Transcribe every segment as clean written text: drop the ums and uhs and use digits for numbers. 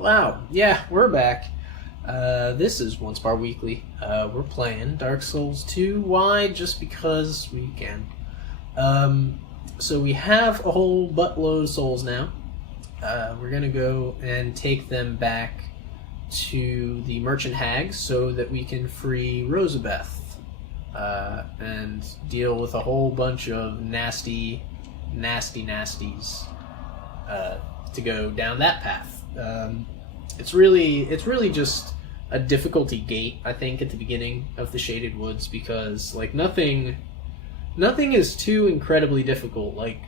Wow, yeah, we're back. This is Onespar Weekly. We're playing Dark Souls 2. Why? Just because we can. So we have a whole buttload of souls now. We're gonna go and take them back to the Merchant Hag so that we can free Rosabeth and deal with a whole bunch of nasties to go down that path. It's really just a difficulty gate, I think, at the beginning of the Shaded Woods, because like nothing is too incredibly difficult. Like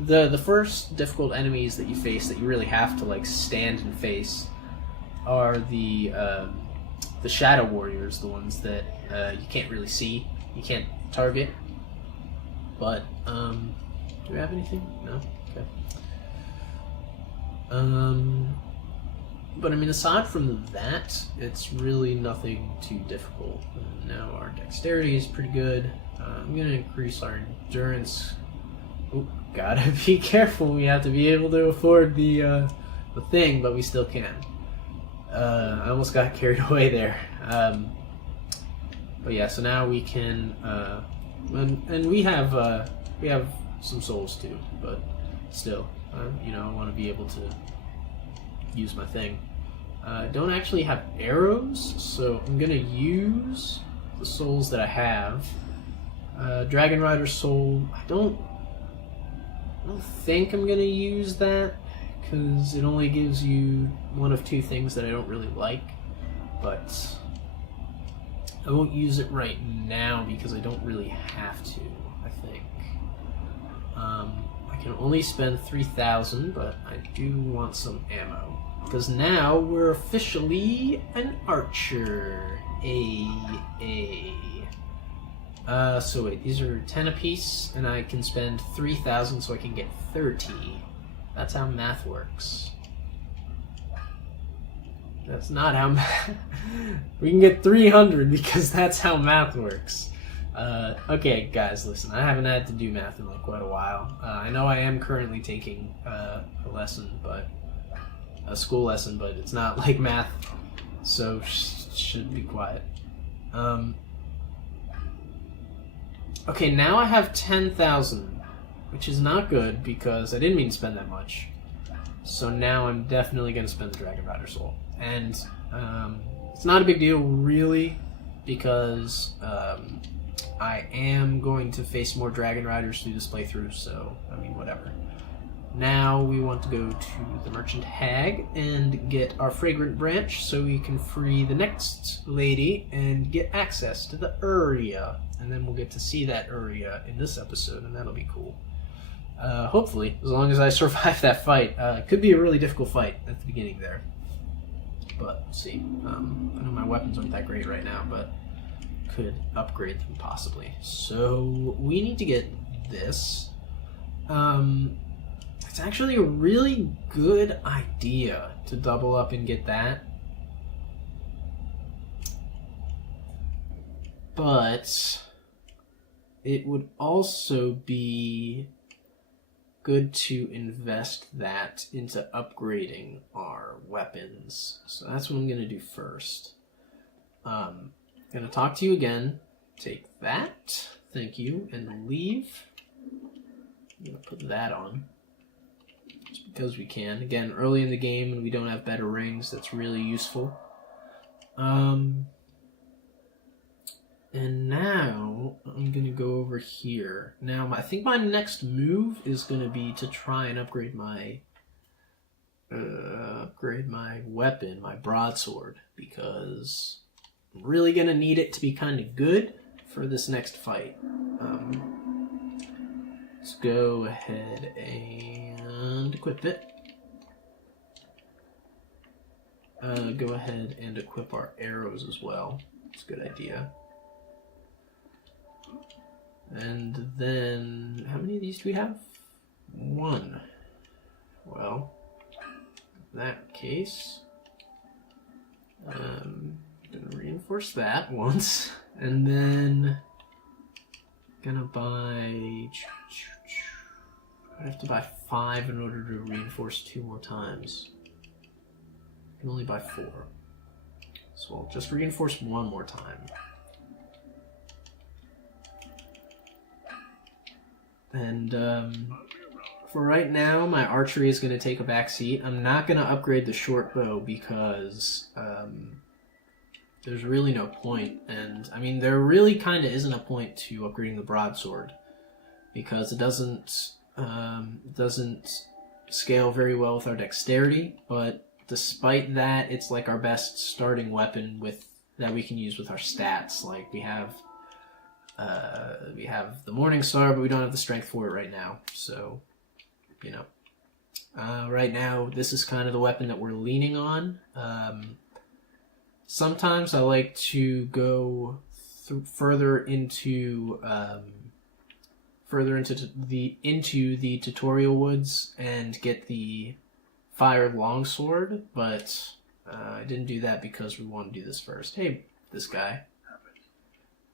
the first difficult enemies that you face that you really have to like stand and face are the Shadow Warriors, the ones that you can't really see, you can't target. But do we have anything? No. Okay. But I mean, aside from that, it's really nothing too difficult. Now our dexterity is pretty good. I'm gonna increase our endurance. Oh, gotta be careful. We have to be able to afford the thing, but we still can. I almost got carried away there. But yeah, so now we can, and we have some souls too, but still, I want to be able to use my thing. I don't actually have arrows, so I'm gonna use the souls that I have. Dragon Rider soul. I don't think I'm gonna use that because it only gives you one of two things that I don't really like. But I won't use it right now because I don't really have to. I think. I can only spend 3,000, but I do want some ammo. Because now we're officially an archer. So wait, these are 10 apiece, and I can spend 3,000 so I can get 30. That's how math works. That's not how math... We can get 300 because that's how math works. Okay, guys, listen, I haven't had to do math in like quite a while. I know I am currently taking a school lesson, but it's not like math, so should be quiet. Okay, now I have 10,000, which is not good because I didn't mean to spend that much. So now I'm definitely going to spend the Dragon Rider Soul. And it's not a big deal, really, because I am going to face more Dragon Riders through this playthrough, so, I mean, whatever. Now we want to go to the Merchant Hag and get our Fragrant Branch so we can free the next lady and get access to the area. And then we'll get to see that area in this episode, and that'll be cool. Hopefully, as long as I survive that fight. It could be a really difficult fight at the beginning there. But, let's see. I know my weapons aren't that great right now, but could upgrade them possibly. So, we need to get this. It's actually a really good idea to double up and get that. But it would also be good to invest that into upgrading our weapons. So that's what I'm going to do first. I'm going to talk to you again. Take that. Thank you. And leave. I'm going to put that on. Just because we can. Again, early in the game and we don't have better rings, that's really useful. And now I'm going to go over here. Now, I think my next move is going to be to try and upgrade my weapon, my broadsword, because I'm really going to need it to be kind of good for this next fight. Let's go ahead and equip it. Go ahead and equip our arrows as well. It's a good idea. And then, how many of these do we have? 1. Well, in that case, I'm gonna reinforce that once, and then gonna buy. I have to buy 5 in order to reinforce 2 more times. I can only buy 4. So I'll just reinforce 1 more time. And for right now, my archery is going to take a back seat. I'm not going to upgrade the short bow because there's really no point. And, I mean, there really kind of isn't a point to upgrading the broadsword because it doesn't scale very well with our dexterity, but despite that, it's like our best starting weapon that we can use with our stats. Like, we have the Morning Star, but we don't have the strength for it right now. So, you know, right now this is kind of the weapon that we're leaning on. Sometimes I like to go further into the tutorial woods and get the fire longsword, but I didn't do that because we want to do this first. Hey, this guy.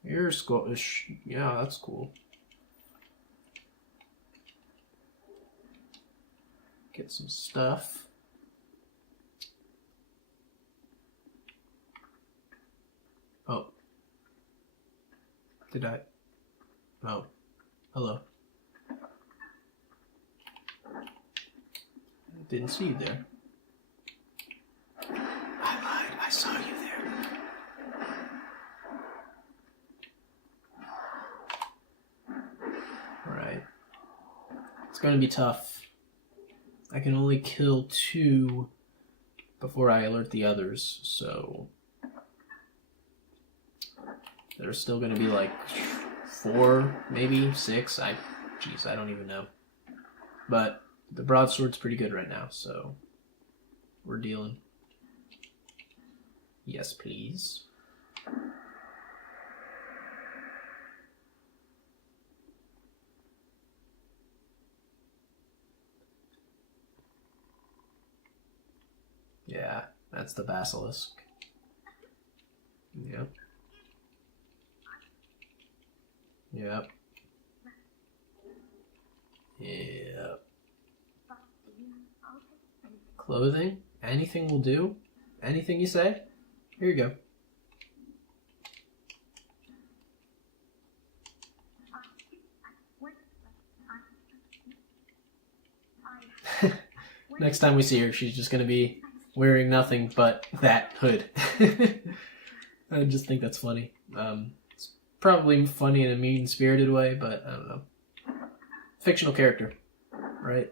You're Scottish. Yeah, that's cool. Get some stuff. Oh. Did I? Oh. Hello. Didn't see you there. I lied. I saw you there. Alright. It's gonna be tough. I can only kill 2 before I alert the others, so there's still gonna be like 4, maybe 6. I don't even know. But the broadsword's pretty good right now, so we're dealing. Yes, please. Yeah, that's the basilisk. Yep. Yep. Yep. Clothing? Anything will do? Anything you say? Here you go. Next time we see her, she's just gonna be wearing nothing but that hood. I just think that's funny. It's probably funny in a mean-spirited way, but I don't know. Fictional character, right?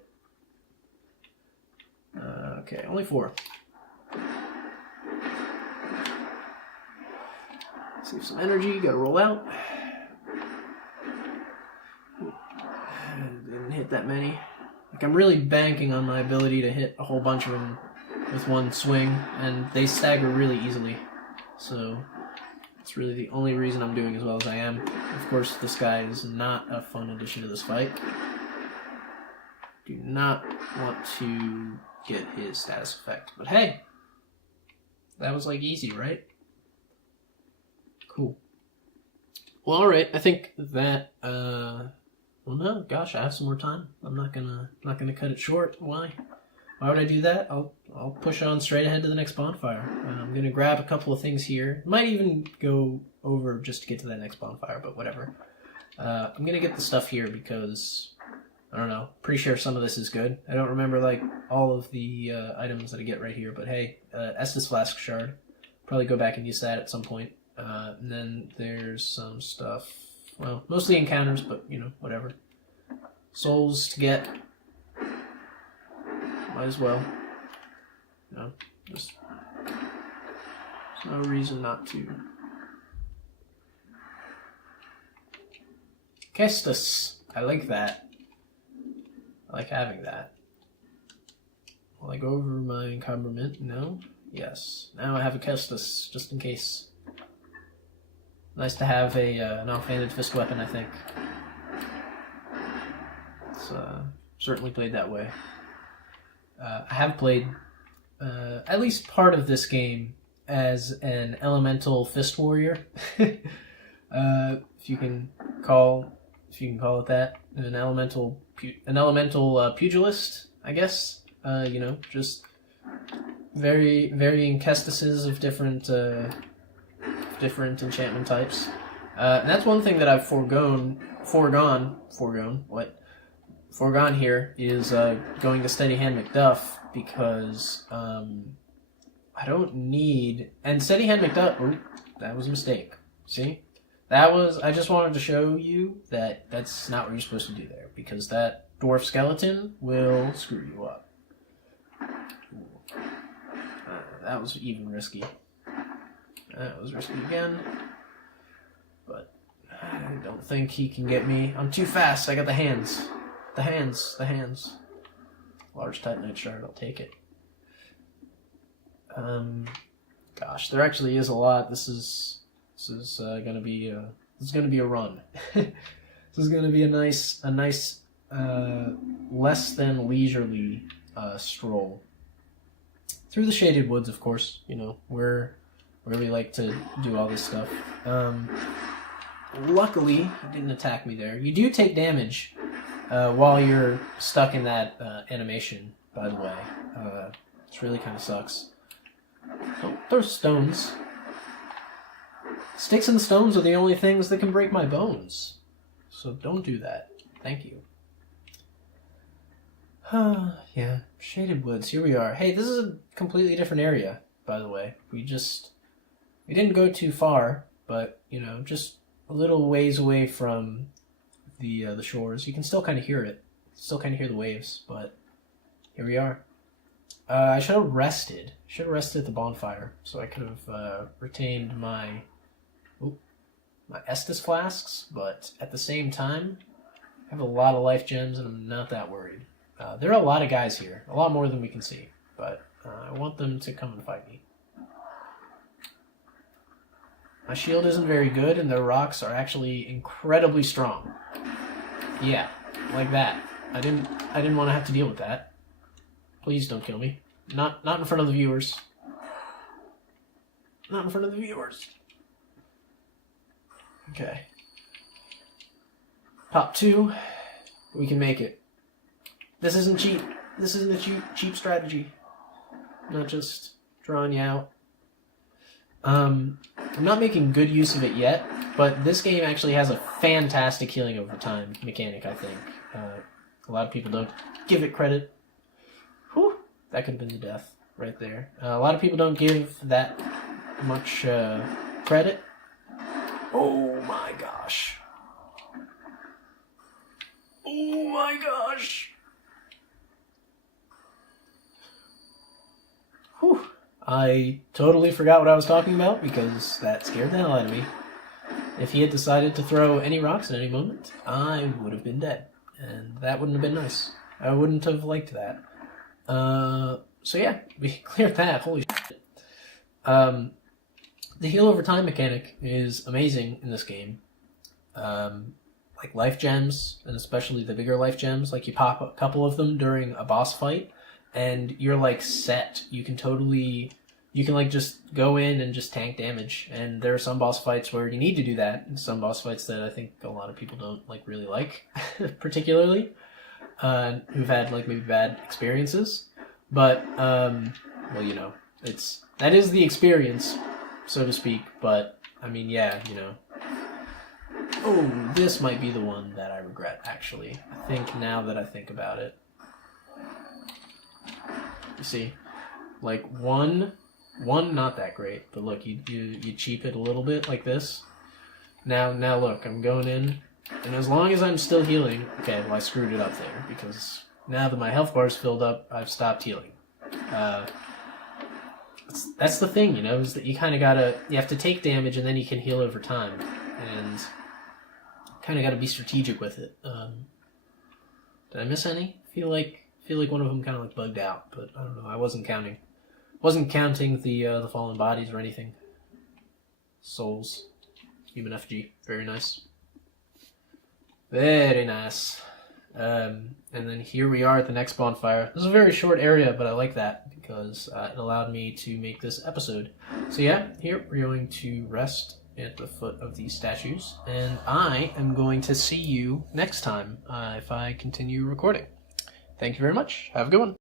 Okay, only 4. Save some energy, gotta roll out. Didn't hit that many. Like, I'm really banking on my ability to hit a whole bunch of them with one swing, and they stagger really easily. So, it's really the only reason I'm doing as well as I am. Of course, this guy is not a fun addition to this fight. Do not want to get his status effect. But hey, that was like easy, right? Cool. Well, alright, I think that, well, no, gosh, I have some more time. I'm not gonna cut it short. Why? Why would I do that? I'll push on straight ahead to the next bonfire. I'm gonna grab a couple of things here. Might even go over just to get to that next bonfire, but whatever. I'm gonna get the stuff here because I don't know. Pretty sure some of this is good. I don't remember like all of the items that I get right here, but hey, Estus Flask Shard. Probably go back and use that at some point. And then there's some stuff. Well, mostly encounters, but you know, whatever. Souls to get. Might as well. You know, just there's no reason not to. Kestus. I like that. I like having that. Will I go over my encumberment? No? Yes. Now I have a Kestus, just in case. Nice to have an offhanded fist weapon, I think. It's certainly played that way. I have played at least part of this game as an elemental fist warrior, if you can call it that, an elemental pugilist, I guess. You know, just varying Kestises of different enchantment types. And that's one thing that I've foregone here is going to Steady Hand McDuff because I don't need... And Steady Hand McDuff... Oh, that was a mistake. See? I just wanted to show you that that's not what you're supposed to do there, because that dwarf skeleton will screw you up. That was even risky. That was risky again. But I don't think he can get me. I'm too fast. I got the hands. The hands. Large Titanite shard, I'll take it. Gosh, there actually is a lot. This is gonna be a run. This is gonna be a nice less than leisurely stroll through the shaded woods. Of course, you know where we like to do all this stuff. Luckily, he didn't attack me there. You do take damage while you're stuck in that animation. By the way, it really kind of sucks. Don't throw stones. Sticks and stones are the only things that can break my bones. So don't do that. Thank you. Yeah, shaded woods. Here we are. Hey, this is a completely different area, by the way. We didn't go too far, but you know, just a little ways away from the shores. You can still kind of hear it. Still kind of hear the waves, but here we are. I should have rested. Should have rested at the bonfire, so I could have retained my Estus flasks. But at the same time, I have a lot of life gems, and I'm not that worried. There are a lot of guys here, a lot more than we can see, but I want them to come and fight me. My shield isn't very good, and their rocks are actually incredibly strong. Yeah, like that. I didn't want to have to deal with that. Please don't kill me. Not in front of the viewers. Not in front of the viewers. Okay. Pop 2. We can make it. This isn't cheap. This isn't a cheap strategy. I'm not just drawing you out. I'm not making good use of it yet, but this game actually has a fantastic healing over time mechanic, I think. A lot of people don't give it credit. Whew, that could have been the death right there. A lot of people don't give that much credit. Oh my gosh. Oh my gosh. Whew. I totally forgot what I was talking about because that scared the hell out of me. If he had decided to throw any rocks at any moment, I would have been dead. And that wouldn't have been nice. I wouldn't have liked that. So yeah, we cleared that. Holy shit. The heal over time mechanic is amazing in this game. Like life gems, and especially the bigger life gems, like you pop a couple of them during a boss fight, and you're like set. You can like just go in and just tank damage. And there are some boss fights where you need to do that, and some boss fights that I think a lot of people don't really like, particularly, who've had like maybe bad experiences. But well, you know, that is the experience, so to speak. But I mean, yeah, you know. Oh, this might be the one that I regret, actually. I think now that I think about it. You see, like one not that great, but look, you cheap it a little bit like this. Now look, I'm going in, and as long as I'm still healing, okay, well I screwed it up there because now that my health bar's filled up, I've stopped healing. That's the thing, you know, is that you have to take damage and then you can heal over time, and kind of got to be strategic with it. Did I miss any? Feel like one of them kind of like bugged out, but I don't know. I wasn't counting. Wasn't counting the fallen bodies or anything. Souls, human effigy, very nice. Very nice. And then here we are at the next bonfire. This is a very short area, but I like that because it allowed me to make this episode. So yeah, here we're going to rest at the foot of these statues, and I am going to see you next time if I continue recording. Thank you very much. Have a good one.